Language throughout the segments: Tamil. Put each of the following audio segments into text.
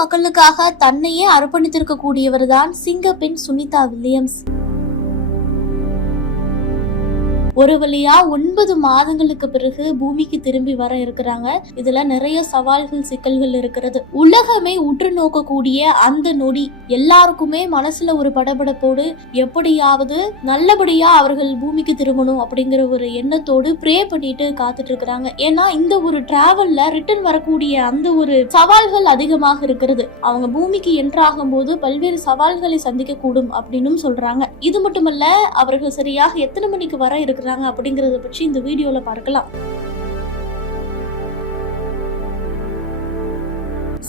மக்களுக்காக தன்னையே அர்ப்பணித்திருக்கக்கூடியவர் தான் சிங்கப்பெண் சுனிதா வில்லியம்ஸ். ஒரு வழியா ஒன்பது மாதங்களுக்கு பிறகு பூமிக்கு திரும்பி வர இருக்கிறாங்க. இதுல நிறைய சவால்கள் சிக்கல்கள் இருக்கிறது. உலகமே உற்று நோக்கக்கூடிய அந்த நொடி எல்லாருக்குமே மனசுல ஒரு படபடப்போடு எப்படியாவது நல்லபடியா அவர்கள் பூமிக்கு திரும்பணும் அப்படிங்கிற ஒரு எண்ணத்தோடு ப்ரே பண்ணிட்டு காத்துட்டு இருக்கிறாங்க. ஏன்னா இந்த ஒரு டிராவல்ல ரிட்டர்ன் வரக்கூடிய அந்த ஒரு சவால்கள் அதிகமாக இருக்கிறது. அவங்க பூமிக்கு என்றாகும் போது பல்வேறு சவால்களை சந்திக்க கூடும் அப்படின்னும் சொல்றாங்க. இது மட்டுமல்ல அவர்கள் சரியாக எத்தனை மணிக்கு வர இருக்கிறாங்க? அப்படிங்கறத பற்றி இந்த வீடியோல பார்க்கலாம்.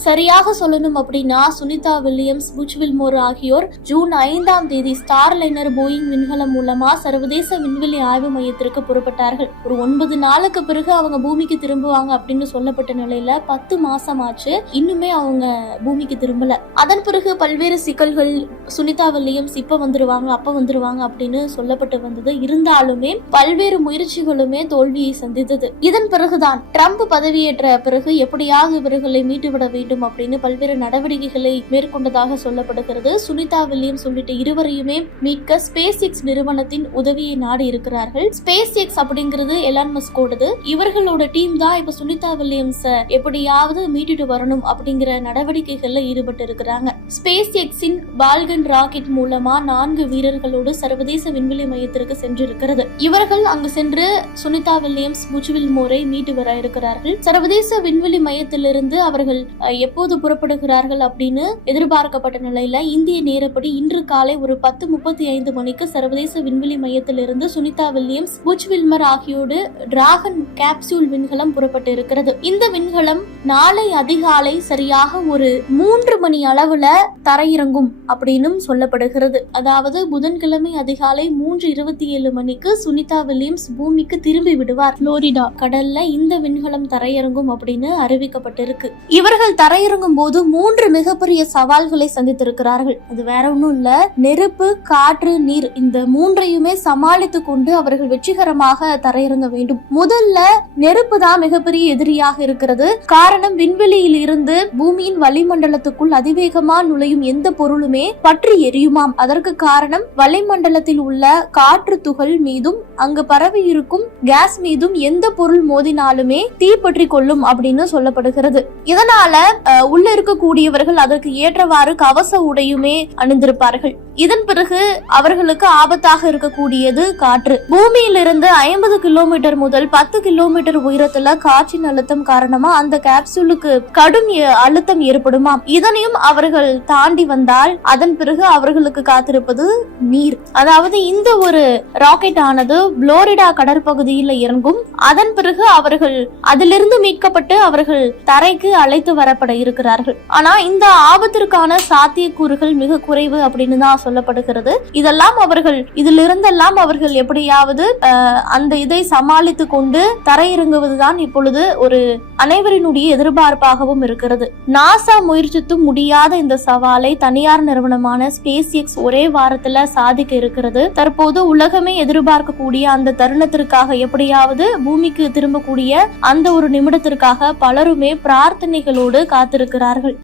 சரியாக சொல்லணும் அப்படின்னா சுனிதா வில்லியம்ஸ் புச் வில்மோர் ஆகியோர் ஜூன் ஐந்தாம் தேதி ஸ்டார் லைனர் போயிங் விண்கலம் மூலமா சர்வதேச விண்வெளி ஆய்வு மையத்திற்கு புறப்பட்டார்கள். ஒரு ஒன்பது நாளுக்கு பிறகு அவங்க பூமிக்கு திரும்புவாங்க அப்படின்னு சொல்லப்பட்ட நிலையில பத்து மாசம் ஆச்சு இன்னுமே அவங்க பூமிக்கு திரும்பல. அதன் பிறகு பல்வேறு சிக்கல்கள் சுனிதா வில்லியம்ஸ் இப்ப வந்துருவாங்க அப்ப வந்துருவாங்க அப்படின்னு சொல்லப்பட்டு வந்தது. இருந்தாலுமே பல்வேறு முயற்சிகளுமே தோல்வியை சந்தித்தது. இதன் பிறகுதான் ட்ரம்ப் பதவியேற்ற பிறகு எப்படியாக இவர்களை மீட்டுவிட வேண்டும் அப்படின்னு பல்வேறு நடவடிக்கைகளை மேற்கொண்டதாக சொல்லப்படுகிறது. சுனிதா வில்லியம்ஸ் உள்ளிட்ட இருவரையுமே மீட்க ஸ்பேஸ் எக்ஸ் நிறுவனத்தின் உதவியை நாடி இருக்கிறார்கள். ஸ்பேஸ் எக்ஸ் அப்படிங்கிறது எலான் மஸ்கோடது இவர்களோட டீம் தான் இப்ப சுனிதா வில்லியம்ஸ் எப்படியாவது மீட்டுட்டு வரணும் அப்படிங்கிற நடவடிக்கைகள்ல ஈடுபட்டு இருக்கிறாங்க ஸ்பேஸ் எக்ஸின் பால்கன் ராக்கெட் மூலமா நான்கு வீரர்களோடு சர்வதேச விண்வெளி மையத்திற்கு சென்றிருக்கிறது. இவர்கள் அங்கு சென்று சுனிதா வில்லியம்ஸ் முச்சுவில் மோரை மீட்டு வர இருக்கிறார்கள். சர்வதேச விண்வெளி மையத்திலிருந்து அவர்கள் எப்போது புறப்படுகிறார்கள் அப்படின்னு எதிர்பார்க்கப்பட்ட நிலையில இந்திய நேரப்படி இன்று காலை ஒரு பத்து முப்பத்தி ஐந்து மணிக்கு சர்வதேச விண்வெளி மையத்திலிருந்து சுனிதா வில்லியம்ஸ் புஜ் வில்மர் ஆகியோடு டிராகன் கேப்சூல் விண்கலம் புறப்பட்டு இருக்கிறது. இந்த விண்கலம் நாளை அதிகாலை சரியாக ஒரு மூன்று மணி அளவுல தரையிறங்கும் அப்படின்னும் சொல்லப்படுகிறது. அதாவது புதன்கிழமை அதிகாலை மூன்று இருபத்தி ஏழு மணிக்கு சுனிதா வில்லியம்ஸ் பூமிக்கு திரும்பி விடுவார். புளோரிடா கடல்ல இந்த விண்கலம் தரையிறங்கும் அப்படின்னு அறிவிக்கப்பட்டிருக்கு. இவர்கள் தரையிறங்கும் போது மூன்று மிகப்பெரிய சவால்களை சந்தித்திருக்கிறார்கள். அது வேற ஒன்றும் இல்ல. நெருப்பு காற்று நீர் இந்த மூன்றையுமே சமாளித்து கொண்டு அவர்கள் வெற்றிகரமாக தரையிறங்க வேண்டும். முதல்ல நெருப்பு தான் மிகப்பெரிய எதிரியாக இருக்கிறது. காரணம் விண்வெளியில் இருந்து பூமியின் வளிமண்டலத்துக்குள் அதிவேகமா நுழையும் எந்த பொருளுமே பற்றி எரியுமாம். அதற்கு காரணம் வளிமண்டலத்தில் உள்ள காற்று துகள் மீதும் அங்கு பரவி இருக்கும் கேஸ் மீதும் எந்த பொருள் மோதினாலுமே தீ பற்றி கொள்ளும் அப்படின்னு சொல்லப்படுகிறது. இதனால உள்ள இருக்கக்கூடியவர்கள் அதற்கு ஏற்றவாறு கவச உடையுமே அணிந்திருப்பார்கள். இதன் பிறகு அவர்களுக்கு ஆபத்தாக இருக்கக்கூடியது காற்று. பூமியிலிருந்து ஐம்பது கிலோமீட்டர் முதல் பத்து கிலோமீட்டர் உயரத்துல காற்றின் அழுத்தம் காரணமா அந்த கேப்சூலுக்கு கடும் அழுத்தம் ஏற்படுமாம். இதனையும் அவர்கள் தாண்டி வந்தால் அதன் பிறகு அவர்களுக்கு காத்திருப்பது நீர். அதாவது இந்த ஒரு ராக்கெட் ஆனது புளோரிடா கடற்பகுதியில் இறங்கும். அதன் பிறகு அவர்கள் அதிலிருந்து மீட்கப்பட்டு அவர்கள் தரைக்கு அழைத்து வரப்பட இருக்கிறார்கள். ஆனா இந்த ஆபத்திற்கான சாத்தியக்கூறுகள் மிக குறைவு அப்படின்னு தான் சொல்லப்படுகிறது. இதெல்லாம் அவர்கள் இதிலிருந்தெல்லாம் அவர்கள் எப்படியாவது அந்த இதை சமாளித்து கொண்டு தரையிறங்குவதுதான் இப்பொழுது ஒரு அனைவரினுடைய எதிர்பார்ப்பாகவும் இருக்கிறது. நாசா முயற்சித்து முடியாத இந்த சவாலை தனியார் நிறுவனமான ஸ்பேஸ் எக்ஸ் ஒரே வாரத்துல சாதிக்க இருக்கிறது. தற்போது உலகமே எதிர்பார்க்கக்கூடிய அந்த தருணத்திற்காக எப்படியாவது பூமிக்கு திரும்பக்கூடிய அந்த ஒரு நிமிடத்திற்காக பலருமே பிரார்த்தனைகளோடு காத்திருக்கிறார்கள்.